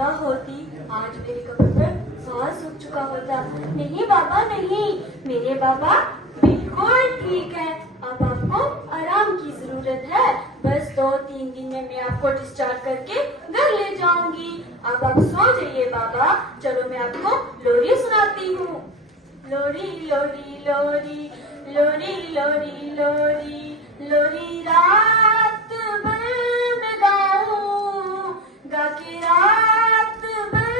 ना होती आज मेरे कब्र पर सांस रुक चुका होता। नहीं बाबा नहीं, मेरे बाबा बिल्कुल ठीक है। अब आपको आराम की जरूरत है। बस 2-3 दिन में मैं आपको डिस्चार्ज करके घर ले जाऊंगी। अब आप सो जाइए बाबा। चलो मैं आपको लोरी सुनाती हूँ। लोरी लोरी लोरी लोरी लोरी लोरी लोरी रात भर मैं गाऊं, गा के रात भर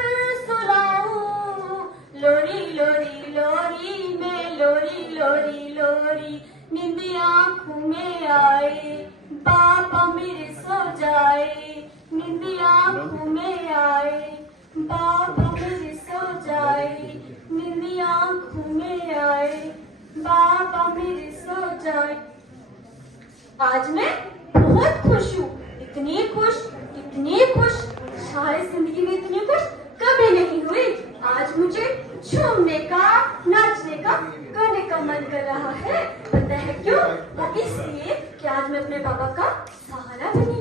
सुनाऊं। लोरी लोरी लोरी मैं लोरी लोरी लोरी नींद आंखों में आए, बाबा मेरे सो जाए। नींद आंखों में आए, बाबा मेरे सो जाए। नींद आंखों में आए, बाबा मेरे सो जाए। आज मैं बहुत खुश हूँ, इतनी खुश, सारी जिंदगी में इतनी खुश कभी नहीं हुई। आज मुझे झूमने का, नाचने का, गाने का मन कर रहा है। पता है क्यों? वो इसलिए कि आज मैं अपने बाबा का सहारा बनी।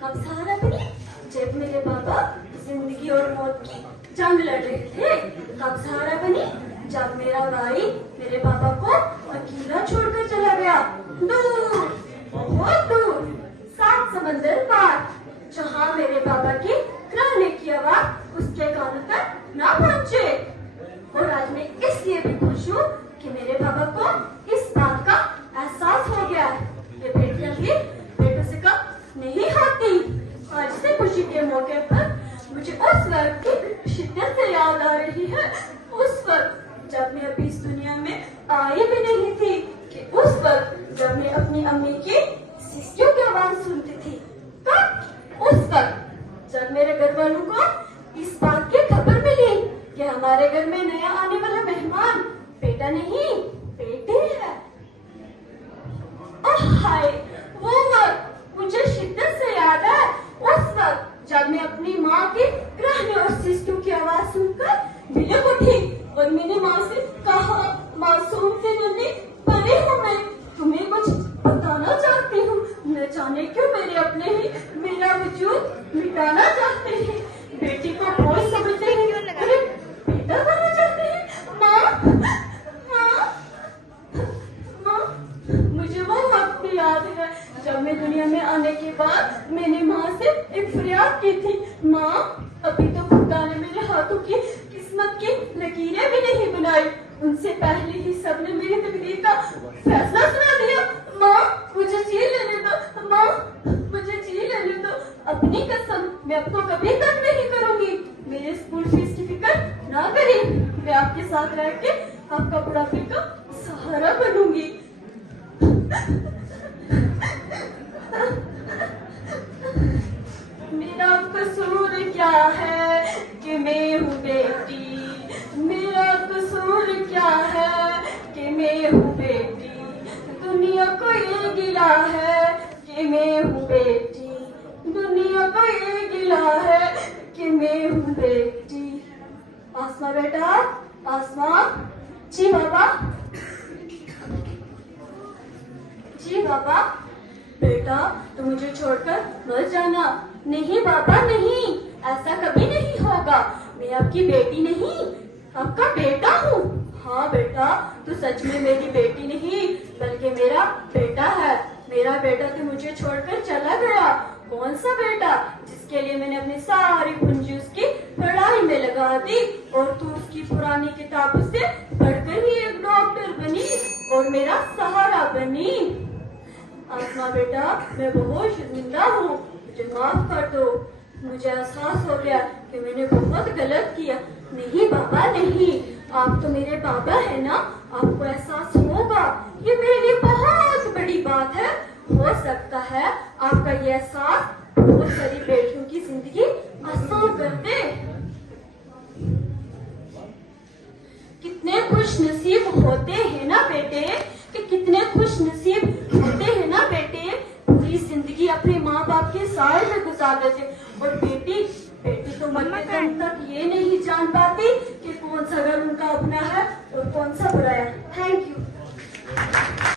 कब सहारा बनी? जब मेरे बाबा जिंदगी और मौत की जंग लड़ रहे थे। कब सहारा बनी? जब मेरा भाई मेरे पापा को अकेला छोड़कर चला गया, दूर, बहुत दूर, 7 समंदर पार, जहाँ मेरे पापा की रोने की आवाज उसके कानों तक ना पहुँचे। और आज मैं इसलिए भी खुश हूँ कि मेरे पापा को इस बात का एहसास हो गया है कि बेटियां भी बेटों से कम नहीं होती। आज से खुशी के मौके पर मुझे उस वक्त की शिद्दत से याद आ रही है। उस वक्त जब मैं अभी इस दुनिया में आई भी नहीं थी, कि उस वक्त जब मैं अपनी अम्मी की सिसकियों की आवाज सुनती थी। तब उस वक्त जब मेरे घर वालों को इस बात की खबर मिली कि हमारे घर में नया आने वाला मेहमान बेटा नहीं बेटी है। ओह हाय, वो वक्त मुझे शिद्दत से याद है। उस वक्त जब मैं अपनी माँ की ग्राहनी और सिसकियों की आवाज सुनकर बिलक उठी और मैंने माँ से कहा, मासूम से नन्ही परी हूँ मैं, तुम्हें कुछ बताना चाहती हूँ। न जाने क्यों मेरे अपने ही मेरा वजूद मिटाना चाहते हैं। बेटी को बोझ समझते हैं, अरे बेटा बनना चाहते हैं। माँ, माँ, माँ, मुझे वो वक्त भी याद है जब मैं दुनिया में आने के बाद मैंने माँ से एक फरियाद की थी, माँ अभी तो खुदा ने मेरे हाथों की किस्मत की लकीरें भी नहीं बनाई, उनसे पहले ही सबने मेरी तकदीर का फैसला सुना दिया। माँ मुझे जी लेने दो, माँ मुझे जी लेने दो। अपनी कसम मैं आपको कभी तक नहीं करूंगी। मेरे स्कूल फीस की फिक्र ना करें, मैं आपके साथ रह के आपका बुढ़ापे का सहारा बनूंगी। मेरा कसूर क्या है कि मैं हूँ बेटी, मेरा कसूर क्या है कि मैं हूँ बेटी। दुनिया को ये गिला है कि मैं हूँ बेटी, दुनिया को ये गिला है कि मैं हूँ बेटी। आसमा बेटा, आसमा। जी बाबा, जी बाबा। बेटा तुम मुझे छोड़कर मत जाना। नहीं बाबा नहीं, ऐसा कभी नहीं होगा। मैं आपकी बेटी नहीं, आपका बेटा हूँ। हाँ बेटा, तू सच में मेरी बेटी नहीं बल्कि मेरा बेटा है। मेरा बेटा तो मुझे छोड़कर चला गया। कौन सा बेटा जिसके लिए मैंने अपनी सारी पूंजी उसकी पढ़ाई में लगा दी और तू उसकी पुरानी किताबों से पढ़कर ही एक डॉक्टर बनी और मेरा सहारा बनी। आसमा बेटा, मैं बहुत शर्मिंदा हूँ, मुझे माफ कर दो। मुझे एहसास हो गया कि मैंने बहुत गलत किया। नहीं बाबा नहीं, आप तो मेरे बाबा है ना, आपको एहसास होगा। ये मेरे लिए बहुत बड़ी बात है। हो सकता है आपका ये एहसास बहुत सारी बेटियों की जिंदगी आसान कर दे। कितने खुश नसीब होते हैं ना बेटे, कि कितने खुश नसीब होते हैं ना बेटे, पूरी जिंदगी अपने माँ बाप के साथ में गुजार देते। और बेटी तो मरने दम तक ये नहीं जान पाती कि कौन सा घर उनका अपना है और कौन सा बुरा है। Thank you.